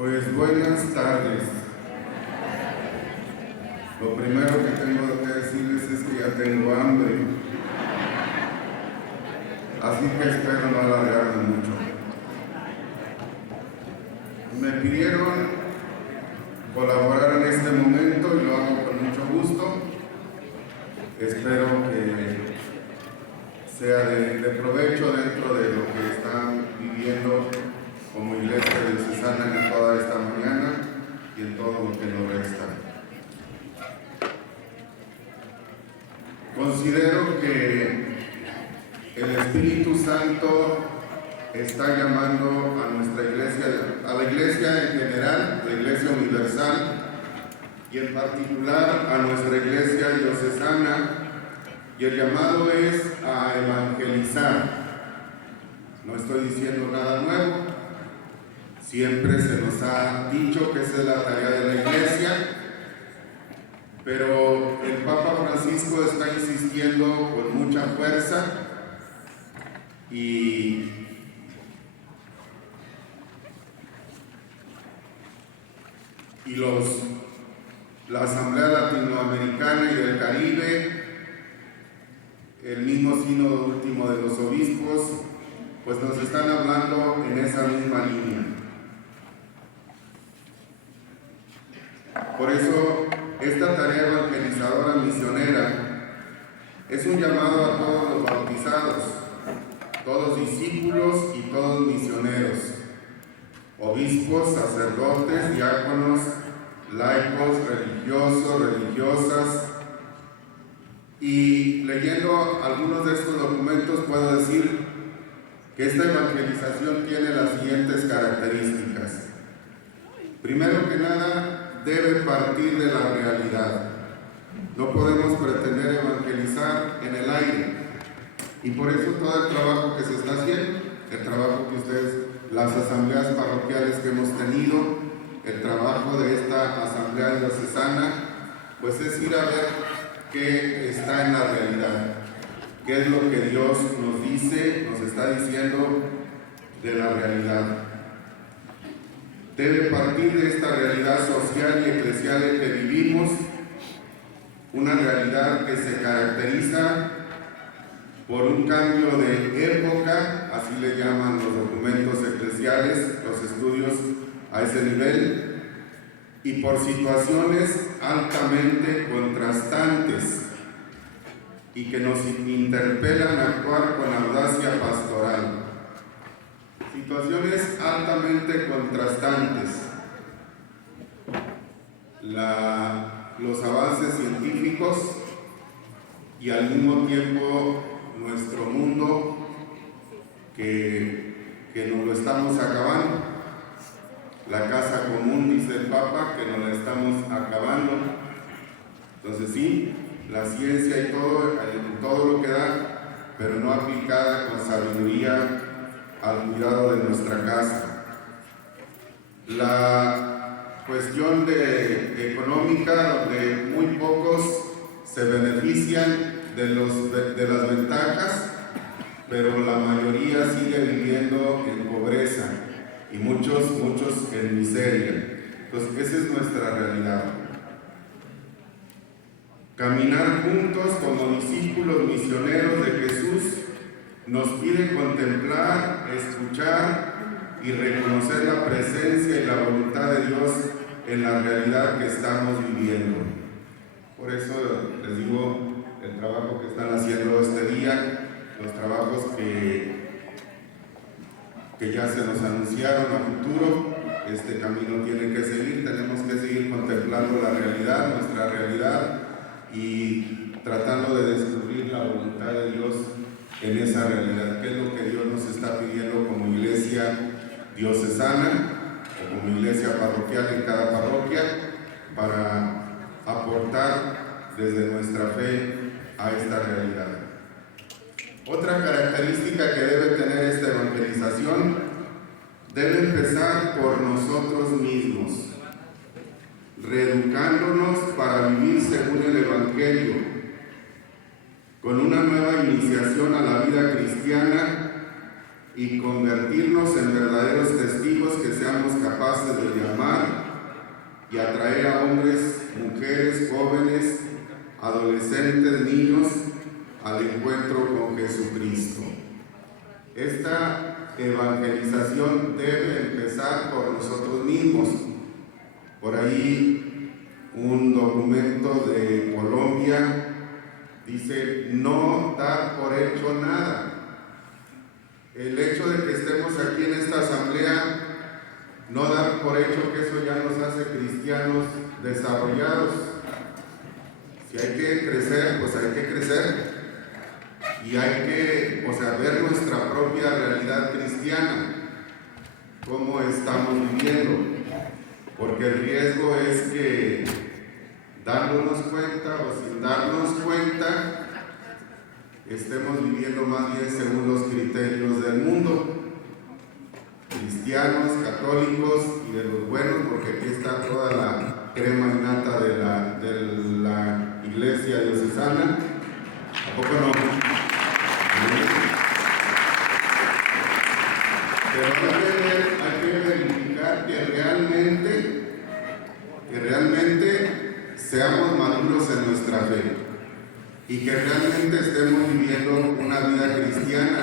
Pues buenas tardes. Lo primero que tengo que decirles es que ya tengo hambre. Así que espero no alargarme mucho. Me pidieron colaborar en este momento y lo hago con mucho gusto. Espero que sea de provecho dentro de lo que están viviendo como iglesia diocesana en toda esta mañana y en todo lo que nos resta. Considero que el Espíritu Santo está llamando a nuestra iglesia, a la iglesia en general, la iglesia universal, y en particular a nuestra iglesia diocesana, y el llamado es a evangelizar. No estoy diciendo nada nuevo, siempre se nos ha dicho que esa es la tarea de la iglesia, pero el Papa Francisco está insistiendo con mucha fuerza y la Asamblea Latinoamericana y del Caribe, el mismo sínodo último de los obispos, pues nos están hablando en esa misma línea. Por eso, esta tarea evangelizadora misionera es un llamado a todos los bautizados, todos discípulos y todos misioneros, obispos, sacerdotes, diáconos, laicos, religiosos, religiosas. Y leyendo algunos de estos documentos puedo decir que esta evangelización tiene las siguientes características. Primero que nada, debe partir de la realidad. No podemos pretender evangelizar en el aire. Y por eso todo el trabajo que se está haciendo, el trabajo que ustedes, las asambleas parroquiales que hemos tenido, el trabajo de esta asamblea diocesana, pues es ir a ver qué está en la realidad, qué es lo que Dios nos dice, nos está diciendo de la realidad. Debe partir de esta realidad social y eclesial en que vivimos, una realidad que se caracteriza por un cambio de época, así le llaman los documentos eclesiales, los estudios a ese nivel, y por situaciones altamente contrastantes y que nos interpelan a actuar con audacia pastoral. Situaciones altamente contrastantes. Los avances científicos y al mismo tiempo nuestro mundo que nos lo estamos acabando. La casa común, dice el Papa, que nos la estamos acabando. Entonces sí, la ciencia y todo lo que da, pero no aplicada con sabiduría al cuidado de nuestra casa. La cuestión económica, donde muy pocos se benefician de las ventajas, pero la mayoría sigue viviendo en pobreza y muchos en miseria. Entonces esa es nuestra realidad. Caminar juntos como discípulos misioneros de Jesús nos pide contemplar, escuchar y reconocer la presencia y la voluntad de Dios en la realidad que estamos viviendo. Por eso les digo, el trabajo que están haciendo este día, los trabajos que ya se nos anunciaron a futuro, este camino tiene que seguir, tenemos que seguir contemplando la realidad, nuestra realidad, y tratando de descubrir la voluntad de Dios en esa realidad. ¿Qué es lo que Dios nos está pidiendo como iglesia diocesana o como iglesia parroquial en cada parroquia para aportar desde nuestra fe a esta realidad? Otra característica que debe tener esta evangelización debe empezar por nosotros mismos, reeducándonos para vivir según el Evangelio, con una nueva iniciación a la vida cristiana y convertirnos en verdaderos testigos que seamos capaces de llamar y atraer a hombres, mujeres, jóvenes, adolescentes, niños al encuentro con Jesucristo. Esta evangelización debe empezar por nosotros mismos. Por ahí un documento de Colombia dice: no dar por hecho nada. El hecho de que estemos aquí en esta asamblea, no dar por hecho que eso ya nos hace cristianos desarrollados. Si hay que crecer, pues hay que crecer. Y hay que, ver nuestra propia realidad cristiana, cómo estamos viviendo. Porque el riesgo es que, dándonos cuenta o sin darnos cuenta, estemos viviendo más bien según los criterios del mundo, cristianos, católicos y de los buenos, porque aquí está toda la crema innata de la iglesia diocesana. ¿A poco no? Pero hay que verificar que realmente seamos maduros en nuestra fe y que realmente estemos viviendo una vida cristiana,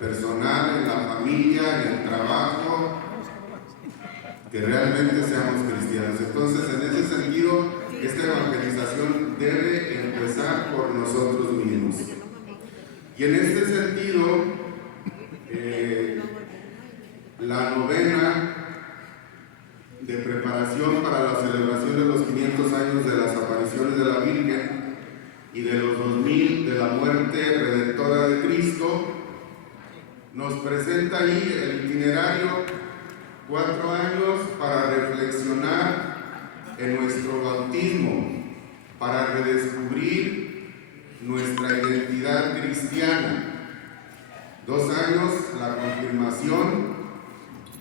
personal, en la familia, en el trabajo, que realmente seamos cristianos. Entonces, en ese sentido, esta evangelización debe empezar por nosotros mismos. Y en este sentido, la novena de preparación para la celebración de los 500 años de las apariciones de la Virgen y de los 2000 de la muerte redentora de Cristo, nos presenta ahí el itinerario, 4 años para reflexionar en nuestro bautismo, para redescubrir nuestra identidad cristiana. 2 años, la confirmación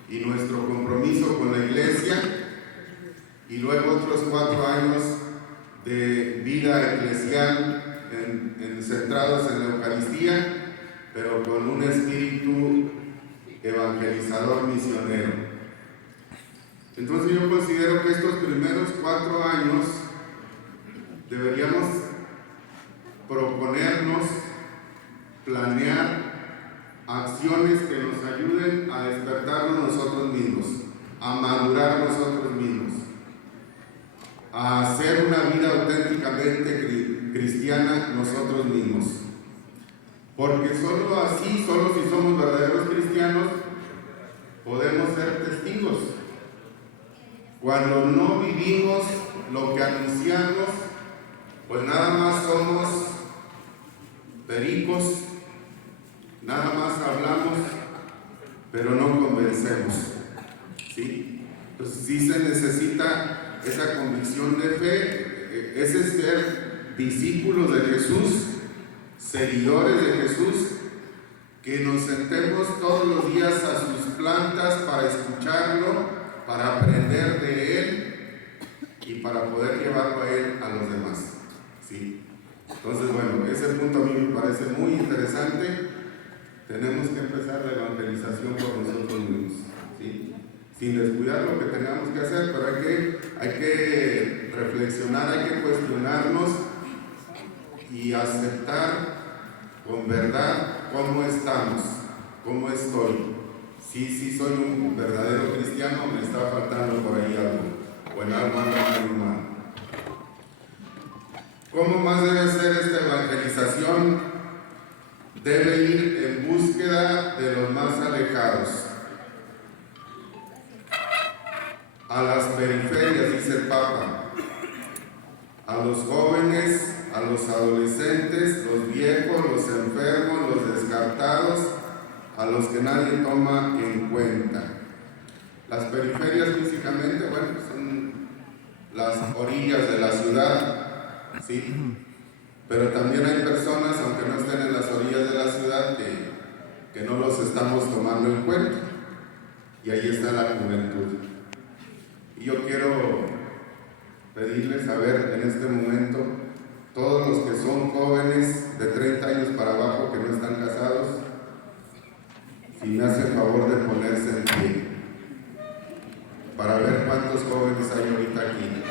y nuestro compromiso con la Iglesia, y luego otros 4 años de vida eclesial centrados en la Eucaristía, pero con un espíritu evangelizador misionero. Entonces yo considero que estos primeros 4 años deberíamos proponernos, planear acciones que nos ayuden a despertarnos nosotros mismos, a madurar nosotros mismos, a hacer una vida auténticamente cristiana nosotros mismos. Porque solo así, solo si somos verdaderos cristianos, podemos ser testigos. Cuando no vivimos lo que anunciamos, pues nada más somos pericos, nada más hablamos, pero no convencemos, ¿sí? Entonces sí se necesita esa convicción de fe, ese ser discípulos de Jesús, seguidores de Jesús, que nos sentemos todos los días a sus plantas para escucharlo, para aprender de Él y para poder llevarlo a Él a los demás, ¿sí? Entonces, bueno, ese punto a mí me parece muy interesante. Tenemos que empezar la evangelización por nosotros mismos, ¿sí? Sin descuidar lo que tengamos que hacer, pero hay que reflexionar, hay que cuestionarnos y aceptar con verdad cómo estamos, cómo estoy. Sí soy un verdadero cristiano, me está faltando por ahí algo, o en algo ando. ¿Cómo más debe ser esta evangelización? Debe ir en búsqueda de los más alejados, a las periferias, dice el Papa, a los jóvenes, a los adolescentes, los viejos, los enfermos, los descartados, a los que nadie toma en cuenta. Las periferias físicamente, bueno, son las orillas de la ciudad, ¿sí? Pero también hay personas, aunque no estén en las orillas de la ciudad, que no los estamos tomando en cuenta. Y ahí está la juventud. Y yo quiero pedirles, a ver, en este momento, todos los que son jóvenes de 30 años para abajo que no están casados, si me hace el favor de ponerse en pie, para ver cuántos jóvenes hay ahorita aquí.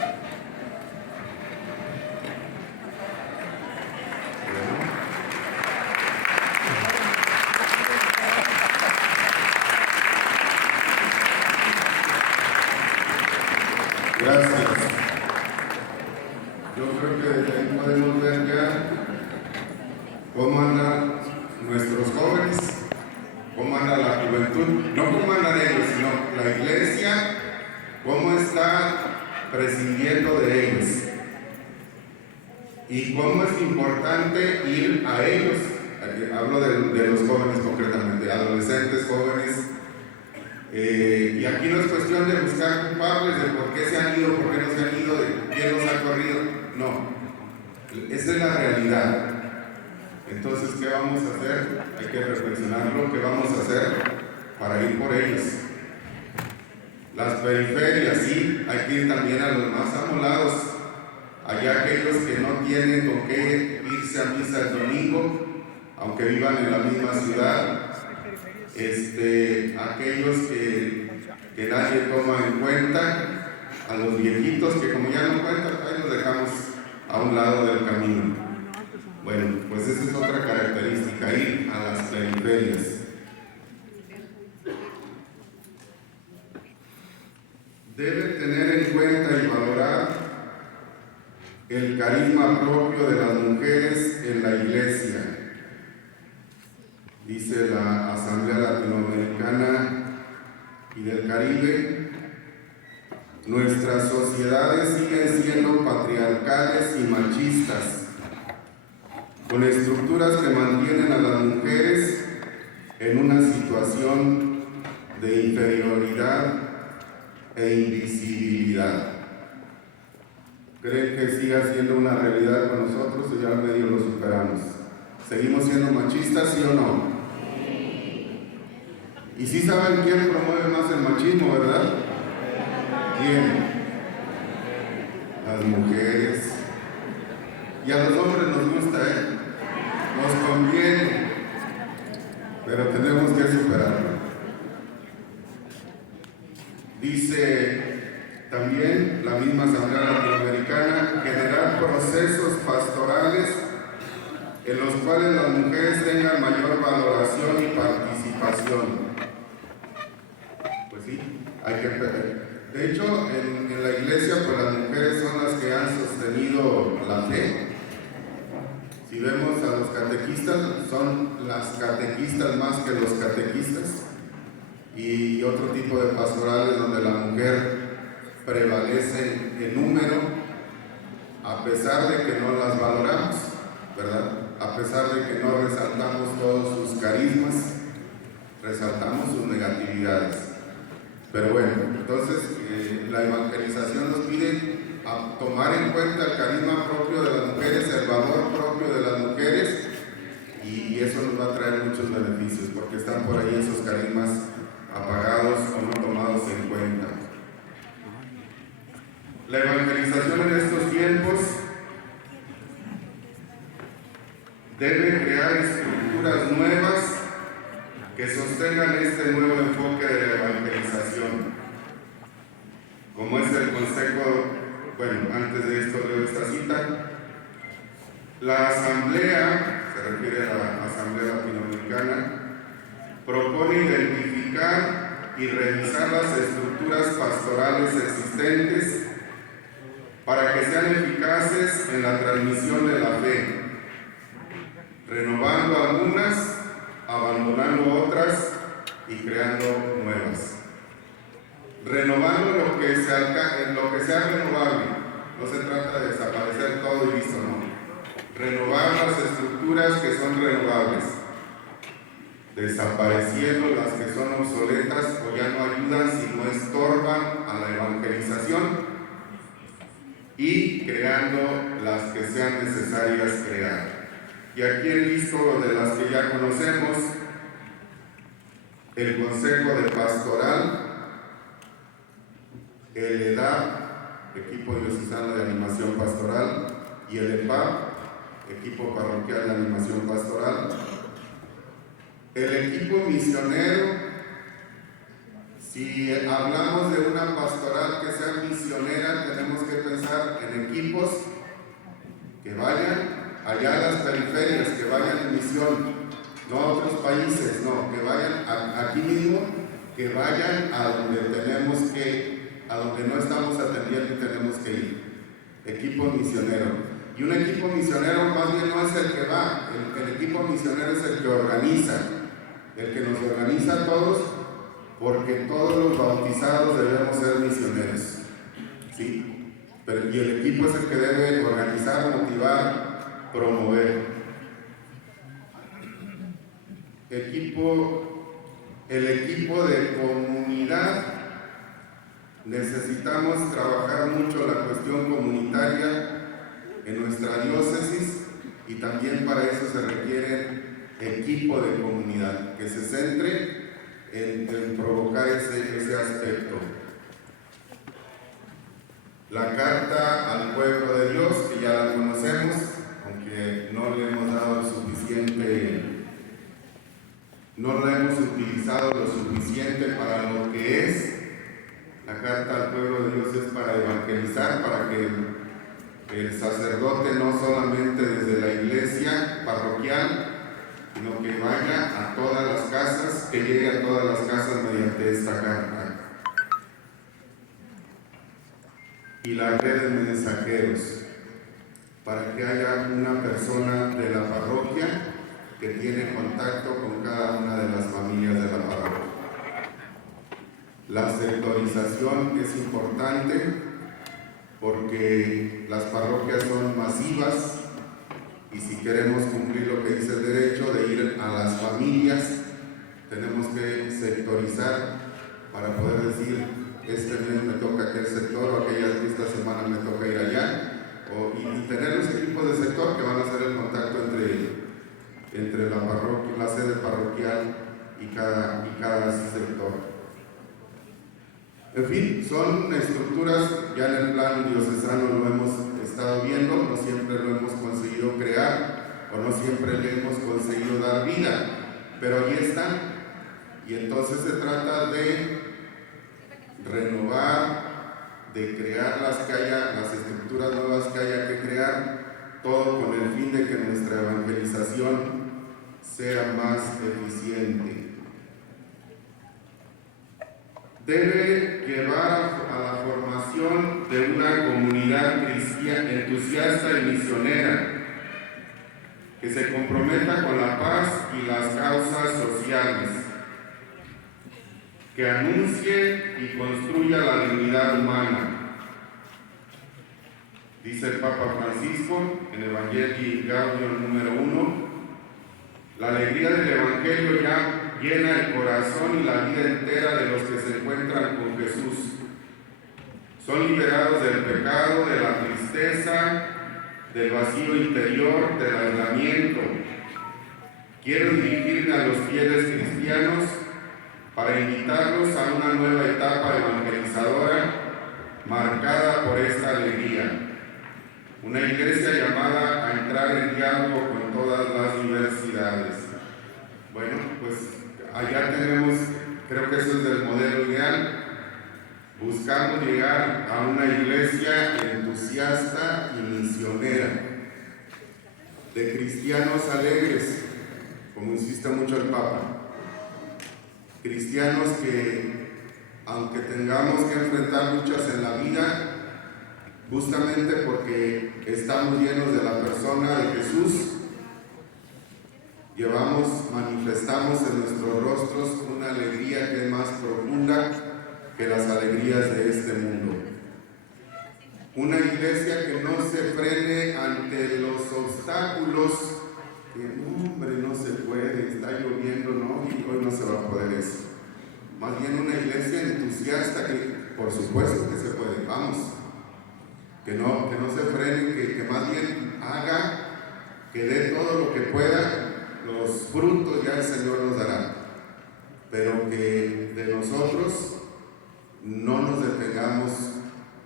Gracias. Yo creo que desde ahí podemos ver ya cómo andan nuestros jóvenes, cómo anda la juventud, no cómo andan ellos, sino la iglesia, cómo está prescindiendo de ellos y cómo es importante ir a ellos. Hablo de los jóvenes concretamente, adolescentes, jóvenes. Y aquí no es cuestión de buscar culpables de por qué se han ido, por qué no se han ido, de quién los ha corrido. No, esa es la realidad. Entonces, ¿qué vamos a hacer? Hay que reflexionar lo que vamos a hacer para ir por ellos. Las periferias, sí, hay que ir también a los más amolados, allá aquellos que no tienen con qué irse a misa el domingo, aunque vivan en la misma ciudad. Aquellos que nadie toma en cuenta, a los viejitos que como ya no cuentan, ahí los dejamos a un lado del camino. Bueno, pues esa es otra característica, ir a las periferias. Debe tener en cuenta y valorar el carisma propio de las mujeres en la iglesia. Dice la Asamblea Latinoamericana y del Caribe, nuestras sociedades siguen siendo patriarcales y machistas, con estructuras que mantienen a las mujeres en una situación de inferioridad e invisibilidad. ¿Creen que siga siendo una realidad con nosotros o ya medio lo superamos? ¿Seguimos siendo machistas, sí o no? Y sí saben quién promueve más el machismo, ¿verdad? ¿Quién? Las mujeres. Y a los hombres nos gusta, nos conviene, pero tenemos que superarlo. Dice también la misma Asamblea Latinoamericana, generar procesos pastorales en los cuales las mujeres tengan mayor valoración y participación. Pues sí, hay que perder. De hecho, en la iglesia, pues las mujeres son las que han sostenido la fe. Si vemos a los catequistas, son las catequistas más que los catequistas, y otro tipo de pastorales donde la mujer prevalece en número, a pesar de que no las valoramos, ¿verdad? A pesar de que no resaltamos todos sus carismas, resaltamos sus negatividades. Pero bueno, entonces la evangelización nos pide a tomar en cuenta el carisma propio de las mujeres, el valor propio de las mujeres, y eso nos va a traer muchos beneficios, porque están por ahí esos carismas apagados o no tomados en cuenta. La evangelización en estos tiempos debe crear estructuras nuevas que sostengan este nuevo enfoque de la evangelización, como es el consejo. Bueno, antes de esto leo esta cita. La Asamblea, se refiere a la Asamblea Latinoamericana, propone identificar y revisar las estructuras pastorales existentes para que sean eficaces en la transmisión de la fe, renovando algunas, abandonando otras y creando nuevas. Renovando lo que sea renovable. No se trata de desaparecer todo y listo, no. Renovar las estructuras que son renovables, desapareciendo las que son obsoletas o ya no ayudan si no estorban a la evangelización, y creando las que sean necesarias crear. Y aquí he visto de las que ya conocemos: el Consejo de Pastoral, el EDAP, Equipo Diocesano de Animación Pastoral, y el EPAP, Equipo Parroquial de Animación Pastoral, el equipo misionero Si hablamos de una pastoral que sea misionera, tenemos que pensar en equipos que vayan allá a las periferias, que vayan en misión, no a otros países, no, que vayan aquí mismo, que vayan a donde tenemos que, a donde no estamos atendiendo y tenemos que ir. Equipo misionero. Y un equipo misionero más bien no es el que va, el equipo misionero es el que organiza, el que nos organiza a todos, porque todos los bautizados debemos ser misioneros, ¿sí? Y el equipo es el que debe organizar, motivar, promover. El equipo de comunidad, necesitamos trabajar mucho la cuestión comunitaria en nuestra diócesis y también para eso se requiere equipo de comunidad que se centre en provocar ese aspecto. La carta al pueblo de Dios, que ya la conocemos, aunque no le hemos dado no la hemos utilizado lo suficiente para lo que es. La carta al pueblo de Dios es para evangelizar, para que el sacerdote no solamente desde la iglesia parroquial, sino que vaya a todas las casas, que llegue a todas las casas mediante esta carta. Y la red de mensajeros, para que haya una persona de la parroquia que tiene contacto con cada una de las familias de la parroquia. La sectorización es importante porque las parroquias son masivas y si queremos cumplir lo que dice el derecho de ir a las familias, tenemos que sectorizar para poder decir, este mes me toca aquel sector o esta semana me toca ir allá, y tener los equipos de sector que van a hacer el contacto entre la parroquia, la sede parroquial y cada sector. En fin, son estructuras, ya en el plan diocesano lo hemos estado viendo, no siempre lo hemos conseguido crear o no siempre le hemos conseguido dar vida, pero ahí están. Y entonces se trata de renovar, de crear las estructuras nuevas que haya que crear, todo con el fin de que nuestra evangelización sea más eficiente. Debe llevar a la formación de una comunidad cristiana entusiasta y misionera que se comprometa con la paz y las causas sociales, que anuncie y construya la dignidad humana. Dice el Papa Francisco en Evangelii Gaudium número 1, la alegría del Evangelio ya llena el corazón y la vida entera de los que se encuentran con Jesús. Son liberados del pecado, de la tristeza, del vacío interior, del aislamiento. Quiero dirigirme a los fieles cristianos para invitarlos a una nueva etapa evangelizadora marcada por esta alegría. Una iglesia llamada a entrar en diálogo con todas las diversidades. Bueno, pues allá tenemos, creo que eso es el modelo ideal. Buscamos llegar a una iglesia entusiasta y misionera, de cristianos alegres, como insiste mucho el Papa. Cristianos que, aunque tengamos que enfrentar luchas en la vida, justamente porque estamos llenos de la persona de Jesús, manifestamos en nuestros rostros una alegría que es más profunda que las alegrías de este mundo. Una iglesia que no se frene ante los obstáculos, que hombre, no se puede, está lloviendo, no, y hoy no se va a poder eso. Más bien una iglesia entusiasta que, por supuesto que se puede, vamos, que no se frene, que más bien haga, que dé todo lo que pueda. Los frutos ya el Señor nos dará, pero que de nosotros no nos detengamos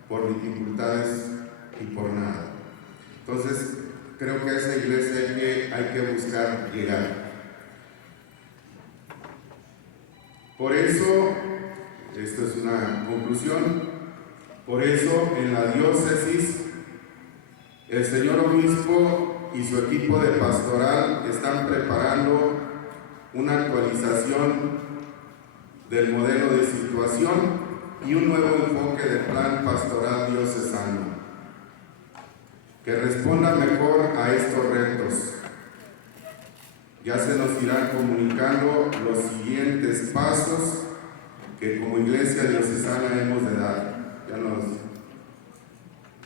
por dificultades y por nada. Entonces, creo que a esa iglesia hay que buscar llegar. Por eso, Esto es una conclusión. Por eso, en la diócesis, el señor obispo y su equipo de pastoral están preparando una actualización del modelo de situación y un nuevo enfoque de plan pastoral diocesano que responda mejor a estos retos. Ya se nos irán comunicando los siguientes pasos que como Iglesia Diocesana hemos de dar. Ya nos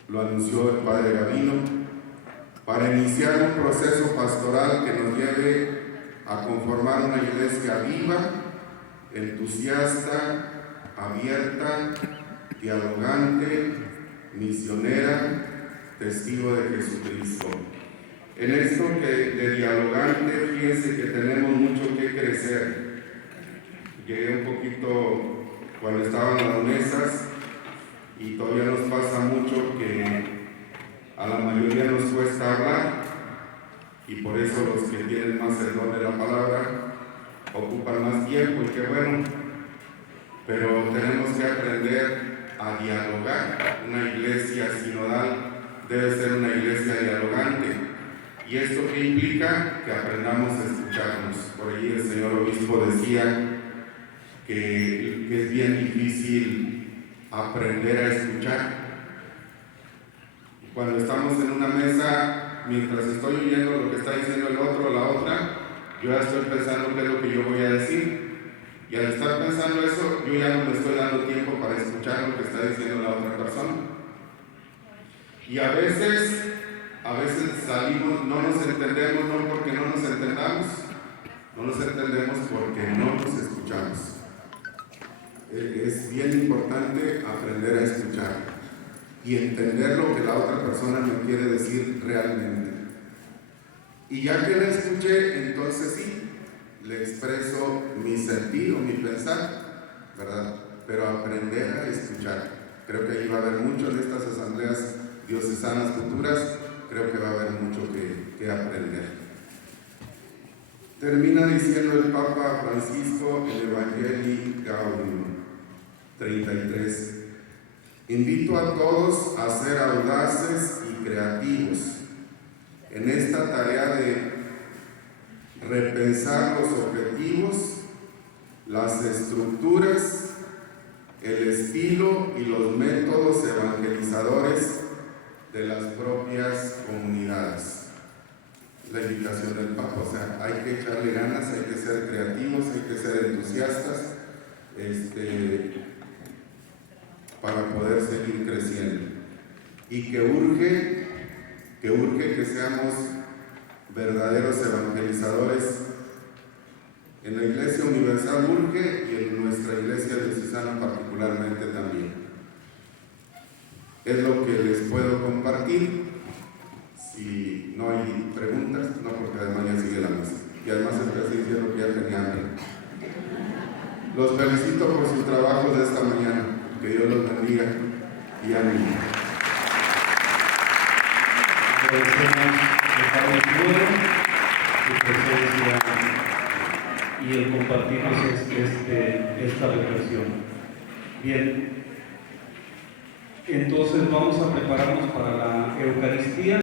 lo anunció el Padre Gavino, para iniciar un proceso pastoral que nos lleve a conformar una iglesia viva, entusiasta, abierta, dialogante, misionera, testigo de Jesucristo. En esto de dialogante, fíjense que tenemos mucho que crecer. Llegué un poquito cuando estaban las mesas y todavía nos pasa mucho que a la mayoría nos cuesta hablar y por eso los que tienen más el don de la palabra ocupan más tiempo y qué bueno, pero tenemos que aprender a dialogar. Una iglesia sinodal debe ser una iglesia dialogante. ¿Y esto qué implica? Que aprendamos a escucharnos. Por ahí el señor obispo decía que es bien difícil aprender a escuchar. Cuando estamos en una mesa, mientras estoy oyendo lo que está diciendo el otro o la otra, yo ya estoy pensando qué es lo que yo voy a decir. Y al estar pensando eso, yo ya no me estoy dando tiempo para escuchar lo que está diciendo la otra persona. Y a veces salimos, no nos entendemos, no porque no nos entendamos, no nos entendemos porque no nos escuchamos. Es bien importante aprender a escuchar y entender lo que la otra persona me quiere decir realmente. Y ya que la escuché, entonces sí, le expreso mi sentido, mi pensar, ¿verdad? Pero aprender a escuchar. Creo que ahí va a haber muchas de estas asambleas diocesanas futuras, creo que va a haber mucho que aprender. Termina diciendo el Papa Francisco el Evangelii Gaudium 33. Invito a todos a ser audaces y creativos en esta tarea de repensar los objetivos, las estructuras, el estilo y los métodos evangelizadores de las propias comunidades. La invitación del Papa, o sea, hay que echarle ganas, hay que ser creativos, hay que ser entusiastas, para poder seguir creciendo. Y que urge que seamos verdaderos evangelizadores. En la Iglesia Universal urge y en nuestra Iglesia Diocesana particularmente también. Es lo que les puedo compartir. Si no hay preguntas, no, porque además ya sigue la misa. Y además estoy diciendo que ya tenía hambre. Los felicito por sus trabajos de esta mañana. Que Dios los bendiga y ánimo. Agradecemos el Padre Puro, su presencia y el compartirnos esta reflexión. Bien, entonces vamos a prepararnos para la Eucaristía.